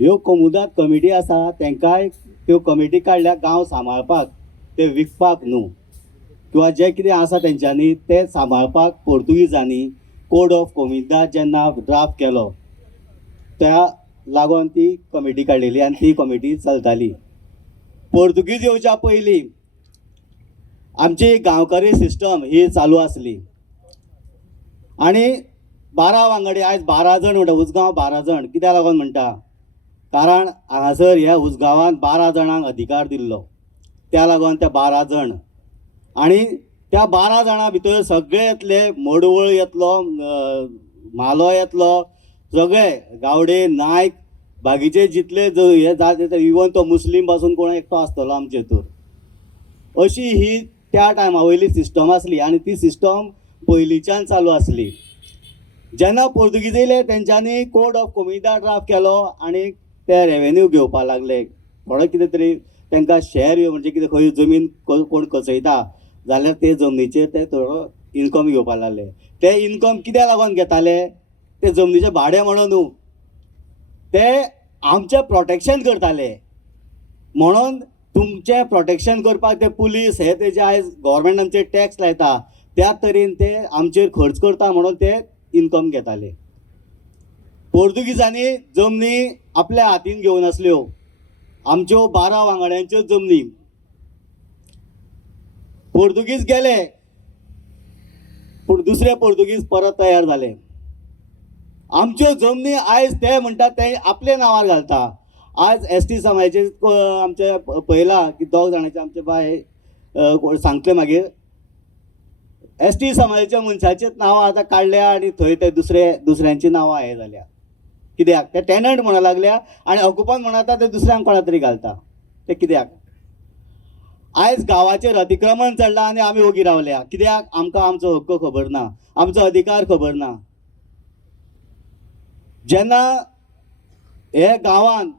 ह्यो कोमुदात कमिटी आसा तांकांय त्यो कमिटी काडल्या गांव सांबाळपाक, ते विकपाक न्हू, किंवा जे कितें आसा तेंच्यांनी ते सांबाळपाक. पोर्तुगीजांनी कोड ऑफ कोमुदात जेन्ना ड्राफ्ट केलो त्या लागून ती कमिटी काडलेली आनी ती कमिटी चलताली. पोर्तुगीज येवच्या पयलीं आमची गांवकरी सिस्टम ही चालू आसली आनी 12 वांगडी, आयज 12 जण म्हणटा, उसगांव 12 जण कित्याक लागून म्हणटा, कारण हांगासर ह्या उसगांवान 12 जाणांक अधिकार दिल्लो, त्या लागून ते 12 जण. आनी त्या 12 जाणां भितर सगळे येतले, मडवळ येतलो, म्हालो येतलो, सगळे गावडे, नायक, बाकीचे जितले हे जात, इवन तो मुस्लीम पासून कोण एकटो आसतलो आमचे हातूर. अशी ही त्या टायमा वयली सिस्टम आसली आनी ती सिस्टम पयलींच्यान चालू आसली. जेन्ना पोर्तुगीज येयले तेंच्यांनी कोड ऑफ कोमुदात ड्राफ्ट केलो आनी ते रेवेन्यू घेवपाक लागले. थोडो कितें तरी तांकां शेअर, म्हणजे कितें खंय जमीन कोण कचयता जाल्यार ते जमनीचेर ते थोडो इनकम घेवपाक लागले. ते इनकम कित्याक लागून घेताले, ते जमनीचें भाडें म्हणून न्हू, ते आमचें प्रोटेक्शन करताले. म्हणून तुमचें प्रोटेक्शन करपाक ते पुलीस हे तेजे आयज गव्हर्मेंट आमचे टॅक्स लायता त्या तरेन ते आमचेर खर्च करता म्हणून ते इनकम घेताले. पोर्तुगीजांनी जमनी आपल्या हातीन घेवन आसल्यो, आमच्यो 12 वांगड्यांच्यो जमनी. पोर्तुगीज गेले पूण दुसरे पोर्तुगीज परत तयार जाले. आमच्यो जमनी आयज ते म्हणटात ते आपल्या नांवार घालता. आज एसटी समाजाचे आमचे पळयला की 2 जाणांचे आमचे बाय सांगतले मागीर, एसटी समाजाच्या मनशाचेच नांवां आतां काडल्या आनी थंय ते दुसऱ्यांची नांवां हे जाल्या. कित्याक ते टॅनंट म्हणूंक लागल्या आनी ऑक्युपंट म्हणटा ते दुसऱ्यांक कोणा तरी घालता. ते कित्याक आयज गांवाचेर अतिक्रमण चडलां आनी आमी ओगी रावल्या. कित्याक आमकां आमचो हक्क खबर ना, आमचो अधिकार खबर ना. जेन्ना हे गांवांत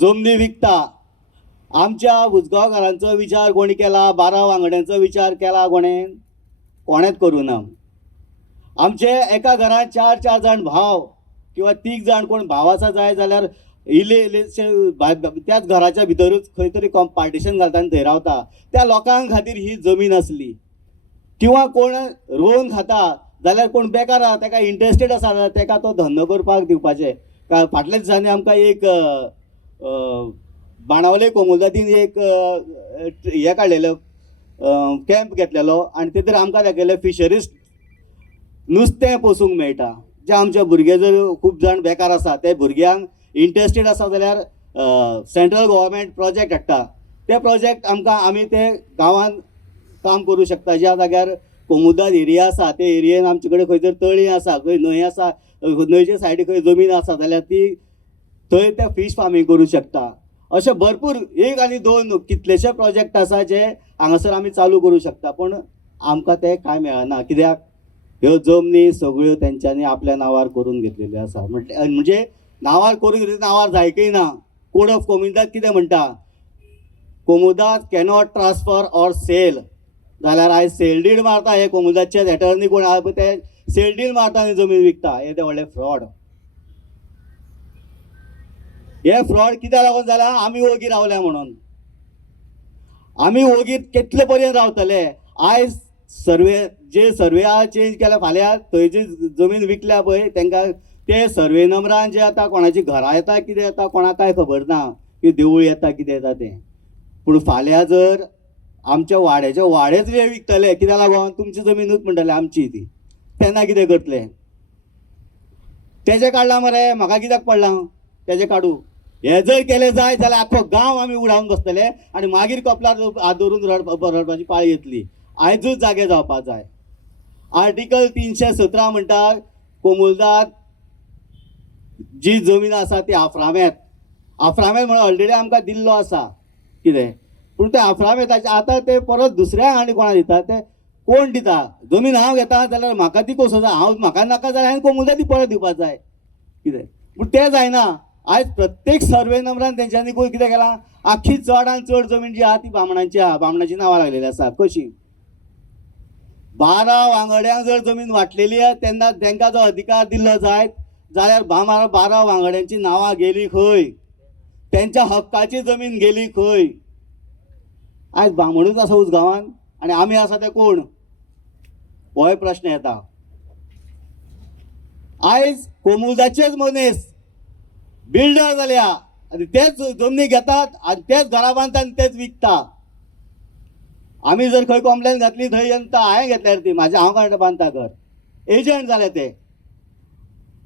जमनी विकता, आमच्या उजगांवकारांचो विचार कोणी केला, 12 वांगड्यांचो विचार केला कोणेच करूं ना. आमचे एका घरांत 4 जाण भाव किंवा 3 जाण कोण भाव आसा जाय जाल्यार त्याच घराच्या भितरूच खंय तरी पार्टिशन घालता आनी थंय रावता. त्या लोकांक खातीर ही जमीन आसली. किंवा कोण रोवन खाता जाल्यार कोण बेकार आसा, ताका इंटरेस्टेड आसा जाल्यार ताका तो धंदो करपाक दिवपाचे. फाटल्या दिसांनी आमकां एक बाणावले कोमुदातीन एक हे काडलेलो कॅम्प घेतलेलो आनी तेतूर आमकां दाखयलें फिशरीज नुस्तें पोसूंक मेळटा. जे आमचे भुरगे जर खूब जाण बेकार आसा, ते भुरग्यांक इंटरेस्टेड आसा जाल्यार सेंट्रल गव्हर्मेंट प्रोजेक्ट हाडटा. ते प्रोजेक्ट आमी ते गांवांत काम करूं शकता. ज्या जाग्यार कोमुदात एरिया आसा ते एरियेन आमचे कडेन खंय तरी तळी आसा, खंय न्हंय आसा, न्हंयचे सायडीक खंय जमीन आसा जाल्यार ती थंय ते फीश फार्मींग करूं शकता. अशे भरपूर 1 आनी 2 कितलेशे प्रोजेक्ट आसा जे हांगासर आमी चालू करूं शकता. पूण आमकां ते कांय मेळना. कित्याक ह्यो जमनी सगळ्यो तेंच्यांनी आपल्या नांवार करून घेतलेल्यो आसा. म्हणजे नांवार करून घेतले नांवार जायकय ना. कोड ऑफ कोमुदात कितें म्हणटा, कोमुदात कॅनॉट ट्रान्सफर ऑर सेल. जाल्यार आयज सेल डीड मारता हे कोमुदातचे एटर्नी कोण आहा पळय ते सेल डीड मारता आनी जमीन विकता. हे ते व्हडले फ्रॉड. हे फ्रॉड कित्याक लागून जाला, आमी ओगी रावल्या म्हणून. आमी ओगी कितले पर्यंत रावतले. आयज जे सर्वे चेंज केल्या, फाल्यां थंय जी जमीन विकल्या पळय तांकां ते सर्वे नंबरान जे आतां कोणाची घरां येता कितें येता कोणाक कांय खबर ना की देवूळ येता कितें येता तें. पूण फाल्यां जर आमच्या वाडेच जे विकतले कित्याक लागून, तुमची जमीनूच म्हणटले आमची ती, तेन्ना कितें करतले. तेजें काडलां मरे, म्हाका कित्याक पडलां तेजें काडूं. हे जर केले जाय जाल्यार आख्खो गांव आमी उडावन बसतले आनी मागीर कपलार हात धरून रडपाची पाळी येतली. आयजूच जागे जावपाक जाय. आर्टिकल 317 म्हणटा कोमुदात जी जमीन आसा ती आफ्रामेत म्हणून ऑलरेडी आमकां दिल्लो आसा कितें. पूण ते आफ्रामेताचे आतां ते परत दुसऱ्यांक आनी कोणा दिता, ते कोण दिता. जमीन हांव घेता जाल्यार म्हाका ती कसो जाय, म्हाका नाका जाल्यार हांवें कोमुदात ती परत दिवपाक जाय कितें. पूण तें जायना. आयज प्रत्येक सर्वे नंबरान तेंच्यांनी कितें केलां, आख्खी चडांत चड जमीन जी आहा ती बामणांची आहा, बामणांची नांवां लागलेली आसा. कशी 12 वांगड्यांक जर जमीन वांटलेली तेन्ना तांकां जो अधिकार दिल्लो जाय जाल्यार 12 वांगड्यांची नांवां गेली खंय, त्यांच्या हक्काची जमीन गेली खंय? आयज बांगडूच आसा उसगांवान आनी आमी आसा ते कोण? होय प्रश्न येता. आयज कोमुलदाचेच मनीस बिल्डर जाल्या आनी तेच जमनी घेतात आनी तेच घरा बांदता आनी तेच विकता. आमी जर खंय कंप्लेन घातली थंय येता हांवें घेतल्यार ती हांव कळटा बांदता घर, एजंट जाले ते.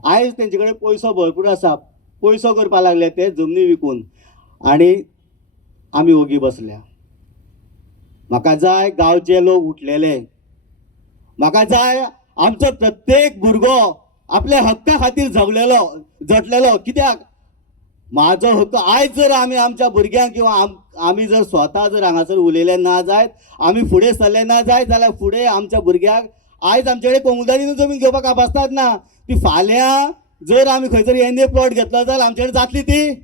आयज तेंचे कडेन पयसो भरपूर आसा, पयसो करपा लागले ते जमनी विकून आनी आमी ओगी बसल्या. म्हाका जाय गांवचे लोक उठलेले, म्हाका जाय आमचो प्रत्येक भुरगो आपल्या हक्का खातीर झटलेलो. कित्याक म्हाजो हक्क आयज जर आमी आमच्या भुरग्यांक किंवा आमी जर स्वता जर हांगासर उलयले ना जायत, आमी फुडें सरले ना जायत जाल्यार फुडें आमच्या भुरग्याक आयज आमचे कडेन कोमुलदारीन जमीन घेवपाक आपासतात ना, ती फाल्यां जर आमी खंयसर एनए प्लॉट घेतलो जाल्यार आमचे कडेन जातली ती?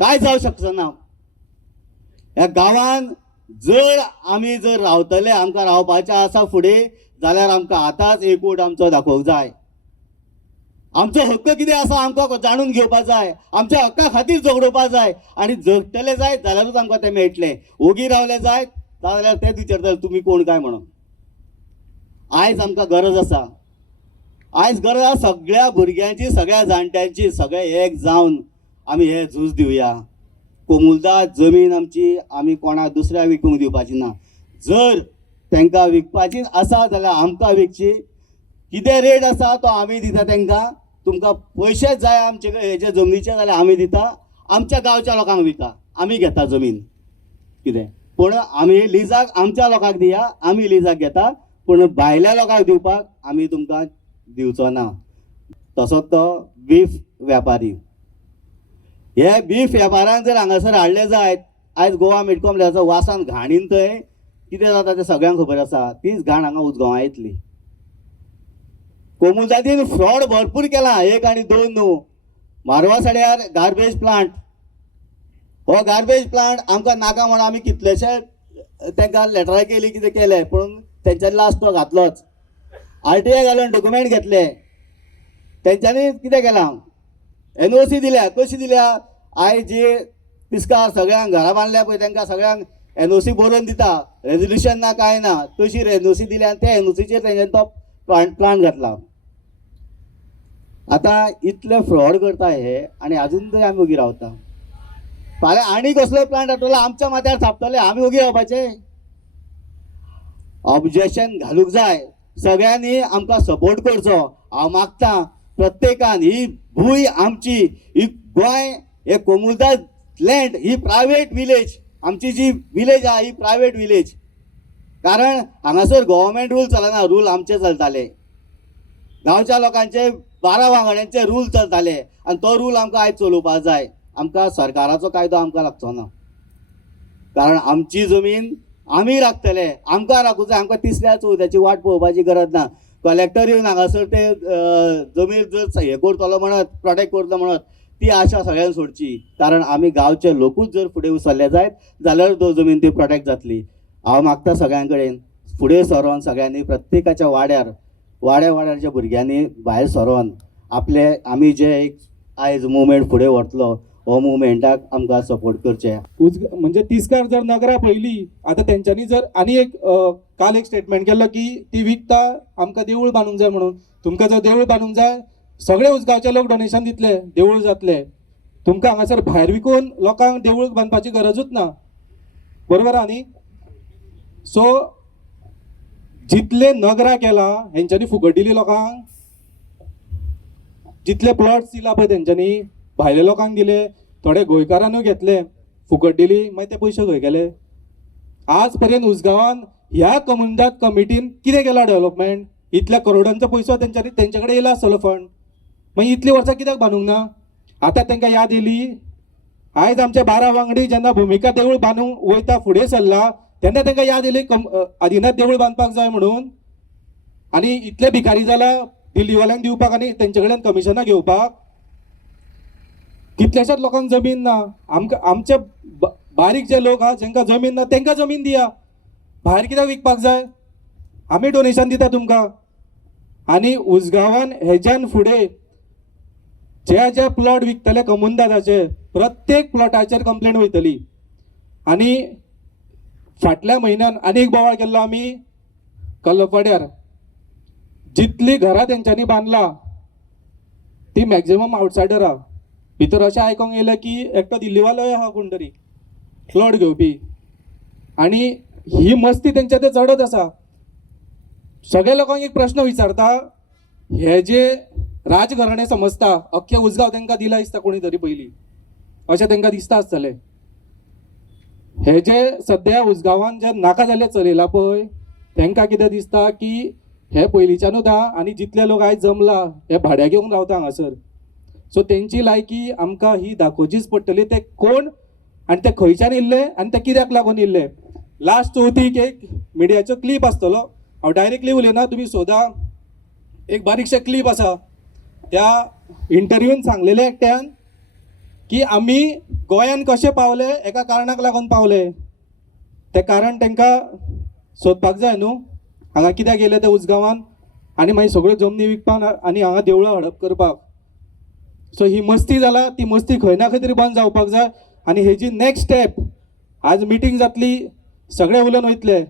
काय जावं शकना ना. ह्या गांवान जर आमी जर रावतले, आमकां रावपाचें आसा फुडें, जाल्यार आमकां आतांच एकवट आमचो दाखोवंक जाय. आमचो हक्क कितें आसा आमकां जाणून घेवपाक जाय, आमच्या हक्का खातीर झगडोवपाक जाय आनी झगडटले जायत जाल्यारूच आमकां तें मेळटलें. ओगी रावले जायत जाल्यार तेच विचारतले तुमी कोण काय म्हणून. आयज आमकां गरज आसा, आयज गरज आसा सगळ्या भुरग्यांची, सगळ्या जाणट्यांची, सगळे एक जावन आमी हे झूज दिवया. कोमुलदाद जमीन आमची आमी कोणाक दुसऱ्याक विकूंक दिवपाची ना. जर तांकां विकपाची आसा जाल्यार आमकां विकची. कितें रेट आसा तो आमी दिता तांकां. तुमकां पयशेच जाय आमचे हेजे जमनीचे जाल्यार आमी दिता. आमच्या गांवच्या लोकांक विका, आमी घेता जमीन. कितें पूण आमी लिजाक आमच्या लोकांक दिया, आमी लिजाक घेता, पूण भायल्या लोकांक दिवपाक आमी तुमकां दिवचो ना. तसोच तो बीफ वेपारी, हे बीफ वेपारांक जर हांगासर हाडले जायत, आयज गोवा मीट कॉम्प्लेक्साचो वासान घाणीन थंय कितें जाता तें सगळ्यांक खबर आसा. तीच घाण हांगा उसगांवां येतली. कोमुलदादीन फ्रॉड भरपूर केला. 1 आनी 2 न्हू. मारवा साड्यार गार्बेज प्लांट, हो गार्बेज प्लांट आमकां नाका म्हणून आमी कितलेशे तांकां लेटरां केली, कितें केलें, पूण तेंच्यांनी लास्ट तो घातलोच. RTI घालून डॉक्युमेंट घेतले. तेंच्यांनी कितें केलां, NOC दिल्या. कशी दिल्या? आयज जे तिस्कार सगळ्यांक घरां बांदल्या पळय तांकां सगळ्यांक NOC बरोवन दिता, रेजोल्युशन ना काय ना, तशी NOC दिल्या आनी त्या NOCचेर तेंच्यांनी तो प्लांट घातला. आतां इतले फ्रॉड करता हे आनी अजून तरी आमी ओगी रावता. फाल्यां आनी कसलोय प्लांट हाडटलो आमच्या माथ्यार थापतले, आमी ओगी रावपाचे? ऑब्जेक्शन घालूंक जाय. सगळ्यांनी आमकां सपोर्ट करचो. हांव मागतां प्रत्येकान, ही भूंय आमची, ही गोंय, हे कोमुलदाद लँड ही प्रायवेट विलेज. आमची जी विलेज आहा ही प्रायवेट विलेज. कारण हांगासर गव्हर्मेंट रूल चलना, रूल आमचे चलताले. गांवच्या लोकांचे 12 वांगड्यांचे रूल चलताले आनी तो रूल आमकां आयज चलोवपाक जाय. आमकां सरकाराचो कायदो आमकां लागचो ना. कारण आमची जमीन आमी राखतले, आमकां राखूंक जाय. आमकां तिसऱ्या चवथ्याची वाट पळोवपाची गरज ना. कलेक्टर येवन हांगासर ते जमीन जर हे करतलो म्हणत, प्रोटेक्ट करतलो म्हणत, ती आशा सगळ्यांक सोडची. कारण आमी गांवचे लोकूच जर फुडें सरले जायत जाल्यार तो जमीन ती प्रोटेक्ट जातली. हांव मागता सगळ्यां कडेन फुडें सरोन सगळ्यांनी प्रत्येकाच्या वाड्याच्या भुरग्यांनी भायर सरोन आपले आमी जे एक आयज मुवमेंट फुडें व्हरतलो, हो मुवमेंटाक आमकां सपोर्ट करचे. म्हणजे तिस्कार जर नगरा पयली, आतां तेंच्यांनी जर आनी एक काल एक स्टेटमेंट केल्लो की ती विकता, आमकां देवूळ बांदूंक जाय म्हणून. तुमकां जर देवूळ बांदूंक जाय, सगळे उसगांवचे लोक डोनेशन दितले, देवूळ जातले. तुमकां हांगासर भायर विकून लोकांक देवूळ बांदपाची गरजूच ना. बरोबर आहा न्ही? सो जितले नगरा केला हेंच्यांनी फुकट दिली लोकांक, जितले प्लॉट्स दिला पळय तेंच्यांनी भायल्या लोकांक दिले, थोडे गोंयकारांनूय घेतले, फुकट दिली, मागीर ते पयशे खंय गेले? आज पर्यंत उसगांवान ह्या कोमुलदाद कमिटीन कितें केला डेव्हलपमेंट? इतल्या करोडांचो पयसो तेंचे कडेन येयला आसतलो फंड, मागीर इतली वर्सां कित्याक बांदूंक ना? आतां तांकां याद येयली. आयज आमचे 12 वांगडी जेन्ना भुमिका देवूळ बांदूंक वयता फुडें सरला तेन्ना तांकां याद येयली आदिनाथ देवूळ बांदपाक जाय म्हणून. आनी इतले भिकारी जाला दिल्लीवाल्यांक दिवपाक आनी तेंचे कडल्यान कमिशनां घेवपाक. कितल्याशाच लोकांक जमीन ना. आमचे बारीक जे लोक आहा जेंकां जमीन ना तेंकां जमीन दिया. भायर कित्याक विकपाक जाय? आमी डोनेशन दिता तुमकां. आनी उसगांवान हेज्यान फुडें जे प्लॉट विकतले कमुनदादाचे प्रत्येक प्लॉटाचेर कंप्लेंट वयतली. आणि फाटल्या म्हयन्यान आनी एक बोवाळ केल्लो आमी कल्लपाड्यार. जितली घरां तेंच्यांनी बांदला ती मॅक्झिमम आउटसायडर आहा. भितर अशें आयकोंक येयलें की एकटो दिल्लीवालोय आहा कोण तरी प्लॉट घेवपी. आनी ही मस्ती तेंच्या ते चडत आसा. सगळ्या लोकांक एक प्रश्न विचारता, हे जे राजघराणे समजता अख्खे उजगांव तांकां दिला दिसता कोणी तरी पयलीं, अशें तांकां दिसता आसतलें. हे जे सद्या उजगांवान जे नाका जाल्ले चलयला पळय तांकां कितें दिसता की हे पयलींच्यानूच आहा आनी जितले लोक आयज जमला हे भाड्याक येवन रावता हांगासर. सो तेंची लायकी आमकां ही दाखोवचीच पडटली, ते कोण आनी ते खंयच्यान येयल्ले आनी ते कित्याक लागून येयल्ले. लास्ट चवथीक एक मिडियाचो क्लिप आसतलो, हांव डायरेक्टली उलयना, तुमी सोदा. एक बारीकशें क्लिप आसा. त्या इंटरव्यून सांगलेले एकट्यान की आमी गोंयान कशे पावले एका कारणाक लागून पावले. तें कारण तांकां सोदपाक जाय न्हू, हांगा कित्याक येयले ते उजगांवान, आनी मागीर सगळ्यो जमनी विकपाक आनी हांगा देवळां हडप करपाक. सो ही मस्ती जाला, ती मस्ती खंय ना खंय तरी बंद जावपाक जाय. आनी हेजी नेक्स्ट स्टेप, आज मिटींग जातली, सगळे उलोवन वयतले,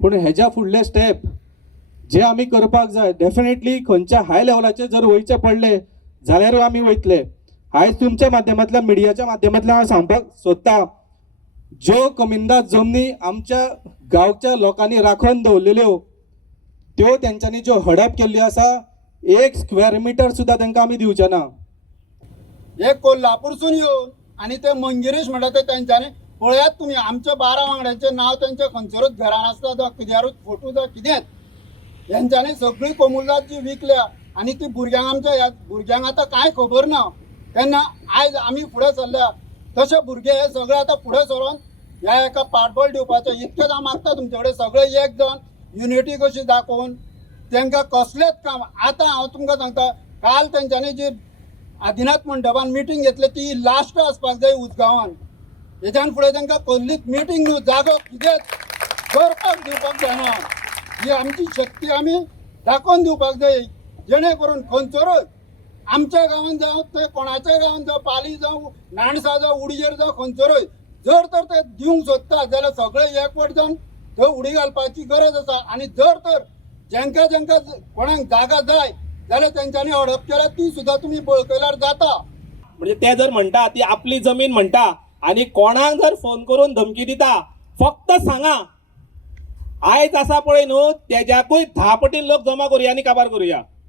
पूण हेज्या फुडले स्टेप जे आमी करपाक जाय डेफिनेटली खंयच्या हाय लेवलाचेर जर वयचे पडले जाल्यारूय आमी वयतले. आयज तुमच्या माध्यमांतल्यान, मिडियाच्या माध्यमांतल्यान हांव सांगपाक सोदता, ज्यो कमिंदाद जमनी आमच्या गांवच्या लोकांनी राखून दवरलेल्यो त्यो तेंच्यांनी ज्यो हडप केल्ल्यो आसा, 1 स्क्वेअर मिटर सुद्दां तांकां आमी दिवचे ना. हे कोल्हापूरसून येवन आणि ते मंगिरीश म्हणटा ते तेंच्यांनी पळयात तुमी, आमच्या 12 वांगड्यांचे नांव तेंचे खंयसरूच घरान आसता जावं कित्यारूच फोटो जावं कितेंच. हेंच्यांनी सगळी कमुलदाद जी विकल्या आनी ती भुरग्यांक आमच्या ह्या भुरग्यांक आतां कांय खबर ना. तेन्ना आयज आमी फुडें सरल्या तशे भुरगे हे सगळे आतां फुडें सरून ह्या एका पाठबळ दिवपाचें. इतकेंच हांव मागता तुमचे कडेन, सगळे एक जावन युनिटी कशी दाखोवन तांकां कसलेंच काम. आतां हांव तुमकां सांगता, काल तेंच्यांनी जी आदिनाथ मंडपान मिटींग घेतली ती लास्ट आसपाक जाय उजगांवान. हेच्यान फुडें तांकां कसलीच मिटींग न्हू, जागो कितेंच करपाक दिवपाक जायना. ही आमची शक्ती आमी दाखोवन दिवपाक जाय, जेणे करून खंयसरूच आमच्या गांवांत जावं ते कोणाच्या गांवांत जावं, पाली जावं, नाणसा जावं, उडयेर जावं, खंयसरूय जर तर ते दिवंक सोदता जाल्यार सगळे एकवट जावन थंय उडी घालपाची गरज आसा. आनी जर तर जेंका जेंका कोणाक जागा जाय जाल्यार तेंच्यांनी हडप केल्यार ती सुद्दां तुमी बळकयल्यार जाता. म्हणजे ते जर म्हणटा ती आपली जमीन म्हणटा आणि कोणाक जर फोन करून धमकी दिता, फक्त सांगा आयज आसा पळय न्हू तेज्याकूय 10 पटीन लोक जमा करुया आनी काबार करुया.